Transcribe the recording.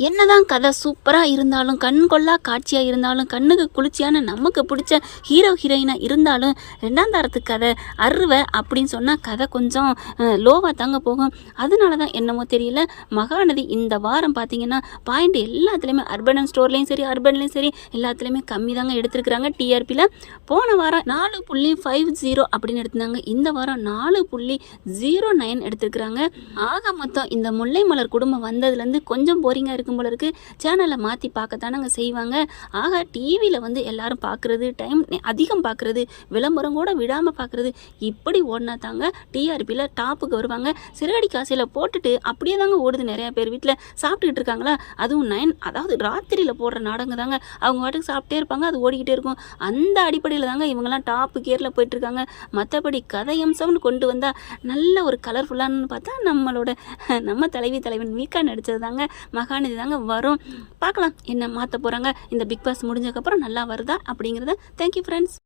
என்னதான் கதை சூப்பராக இருந்தாலும், கண் கொள்ளா காட்சியாக இருந்தாலும், கண்ணுக்கு குளிர்ச்சியான நமக்கு பிடிச்ச ஹீரோ ஹீரோயினாக இருந்தாலும், 2ஆம் தரத்து கதை அருவை அப்படின்னு சொன்னால் கதை கொஞ்சம் லோவாக தாங்க போகும். அதனால தான் என்னமோ தெரியல, மகாநதி இந்த வாரம் பார்த்தீங்கன்னா பாயிண்ட் எல்லாத்துலேயுமே அர்பன் ஸ்டோர்லேயும் சரி, அர்பன்லேயும் சரி, எல்லாத்துலேயுமே கம்மி தாங்க எடுத்துருக்குறாங்க டிஆர்பியில். போன வாரம் 4.50 அப்படின்னு எடுத்திருந்தாங்க. இந்த வாரம் 4.09 எடுத்துருக்குறாங்க. ஆக மொத்தம் இந்த முல்லை மலர் குடும்பம் வந்ததுலேருந்து கொஞ்சம் போரிங்காக இருக்கும் போல இருக்கு. சேனலை மாற்றி பார்க்கத்தானங்க செய்வாங்க. ஆக டிவியில் வந்து எல்லாரும் பார்க்குறது, டைம் அதிகம் பார்க்குறது, விளம்பரம் கூட விடாமல் பார்க்குறது, இப்படி ஓடினா தாங்க டிஆர்பியில் டாப்புக்கு வருவாங்க. சிறகடி காசையில் போட்டுட்டு அப்படியே தாங்க ஓடுது. நிறையா பேர் வீட்டில் சாப்பிட்டுக்கிட்டு இருக்காங்களா, அதுவும் 9 அதாவது ராத்திரியில் போடுற நாடகம் தாங்க. அவங்க வாட்டுக்கு சாப்பிட்டே இருப்பாங்க, அது ஓடிக்கிட்டே இருக்கும். அந்த அடிப்படையில் தாங்க இவங்கெல்லாம் டாப்பு கியரில் போயிட்டுருக்காங்க. மற்றபடி கதையம்சம்னு கொண்டு வந்தால் நல்ல ஒரு கலர்ஃபுல்லானு பார்த்தா நம்ம தலைவன் வீக்கா நடித்தது தாங்க மகாநதி தாங்க வரும். பார்க்கலாம் என்ன மாற்ற போகிறாங்க. இந்த பிக் பாஸ் முடிஞ்சதுக்கப்புறம் நல்லா வருதா அப்படிங்கிறத. Thank you friends.